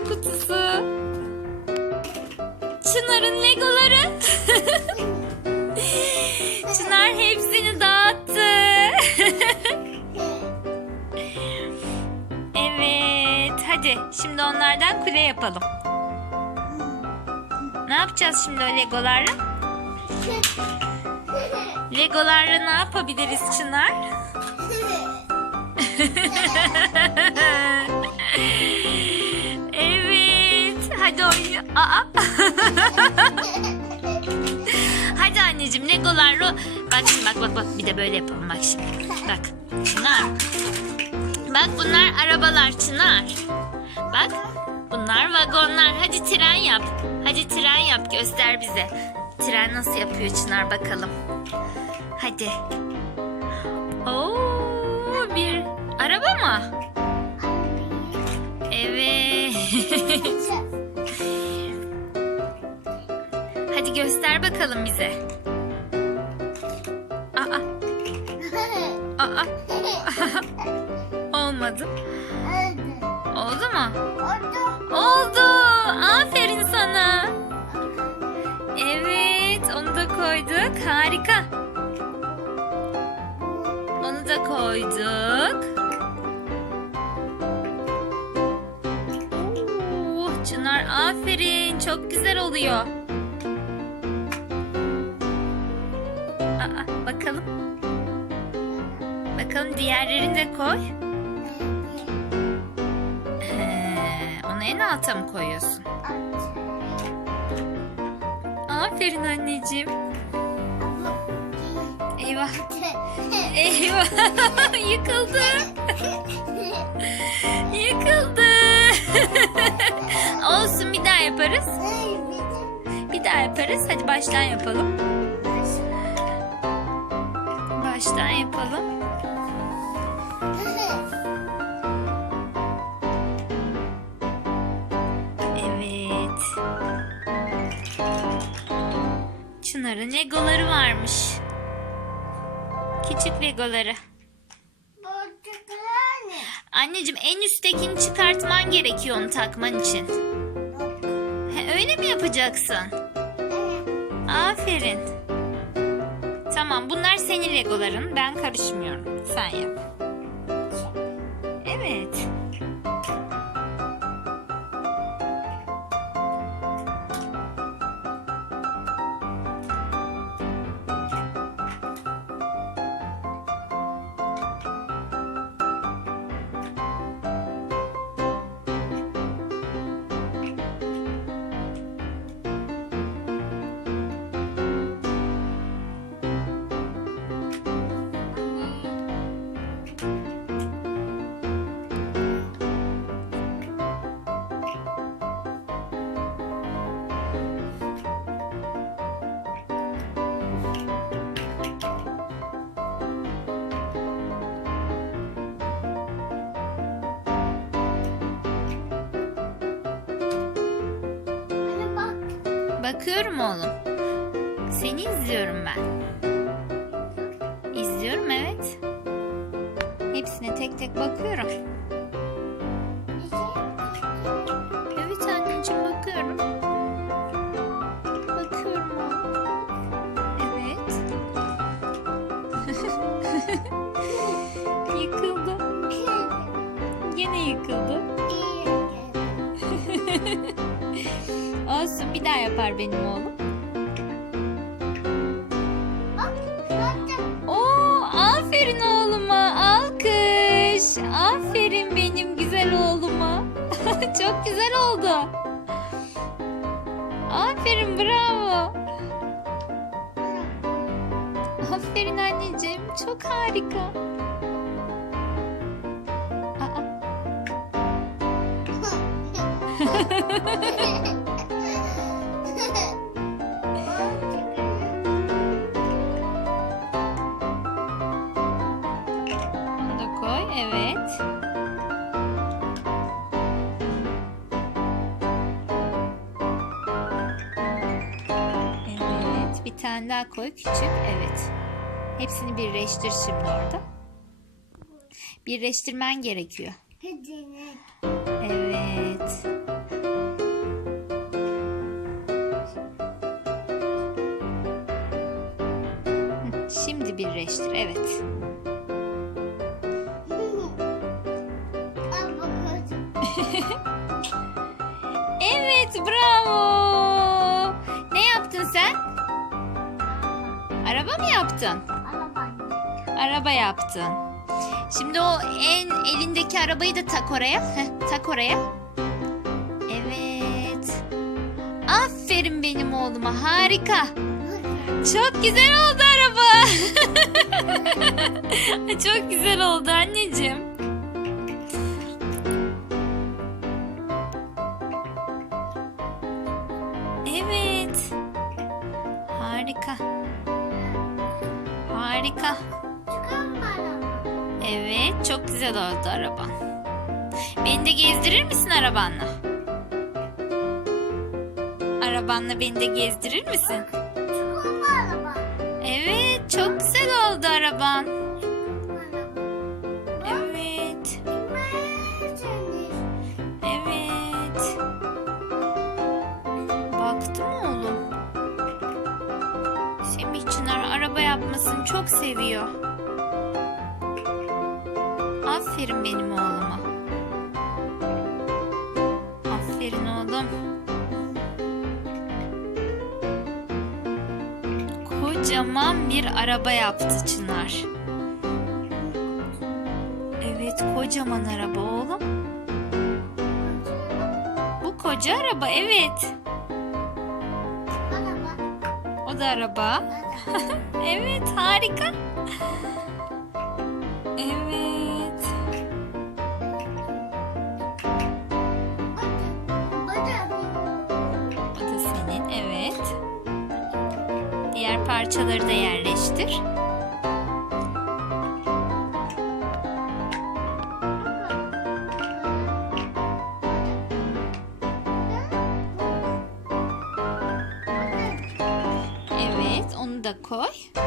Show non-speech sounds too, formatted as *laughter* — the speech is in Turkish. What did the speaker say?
oyuncak kutusu. Çınar'ın legoları. *laughs* Çınar hepsini dağıttı. *laughs* evet, hadi şimdi onlardan kule yapalım. Ne yapacağız şimdi o legolarla? *laughs* Legolarla ne yapabiliriz Çınar? Hadi oyun. Aa. *laughs* Hadi anneciğim Legolarla. Bak şimdi bak bak bak. Bir de böyle yapalım bak şimdi. Bak. Çınar. Bak bunlar arabalar Çınar. Bak. Bunlar vagonlar. Hadi tren yap. Hadi tren yap. Göster bize. Tren nasıl yapıyor Çınar bakalım. Hadi. Oo, bakalım bize. Aa, *laughs* aa. *laughs* Olmadı. Oldu mu? Oldu. Aferin sana. Evet, onu da koyduk. Harika. Onu da koyduk. Oo, Çınar aferin. Çok güzel oluyor. Bakalım diğerlerini de koy. Ee, onu en alta mı koyuyorsun? Aferin anneciğim. Eyvah. Eyvah. *laughs* Yıkıldı. Yıkıldı. *laughs* Olsun bir daha yaparız. Bir daha yaparız. Hadi baştan yapalım. Baştan yapalım. Çınar'ın legoları varmış. Küçük legoları. Anneciğim en üsttekini çıkartman gerekiyor onu takman için. He, öyle mi yapacaksın? Aferin. Tamam bunlar senin legoların. Ben karışmıyorum. Sen yap. Evet. Bakıyorum oğlum. Seni izliyorum ben. İzliyorum evet. Hepsine tek tek bakıyorum. Evet anneciğim bakıyorum. Bakıyorum. Evet. *laughs* yıkıldı. Yine yıkıldı. Olsun bir daha yapar benim oğlum. Oo, aferin oğluma. Alkış. Aferin benim güzel oğluma. *laughs* Çok güzel oldu. Aferin bravo. Aferin anneciğim. Çok harika. Aa, *laughs* *laughs* tane daha koy küçük. Evet. Hepsini birleştir şimdi orada. Birleştirmen gerekiyor. Evet. Şimdi birleştir. Evet. *laughs* evet bravo. Ne yaptın sen? Araba mı yaptın? Araba. Araba yaptın. Şimdi o en elindeki arabayı da tak oraya. Heh, tak oraya. Evet. Aferin benim oğluma. Harika. Çok güzel oldu araba. *laughs* Çok güzel oldu anneciğim. Evet. Harika. Çok güzel oldu araban. Beni de gezdirir misin arabanla? Arabanla beni de gezdirir misin? Evet, çok güzel oldu araban. Evet, evet. Baktım oğlum. Semih Çınar araba yapmasını çok seviyor. Aferin benim oğluma. Aferin oğlum. Kocaman bir araba yaptı Çınar. Evet, kocaman araba oğlum. Bu koca araba, evet. Araba. O da araba. *laughs* Evet, harika. Parçaları da yerleştir. Evet, onu da koy.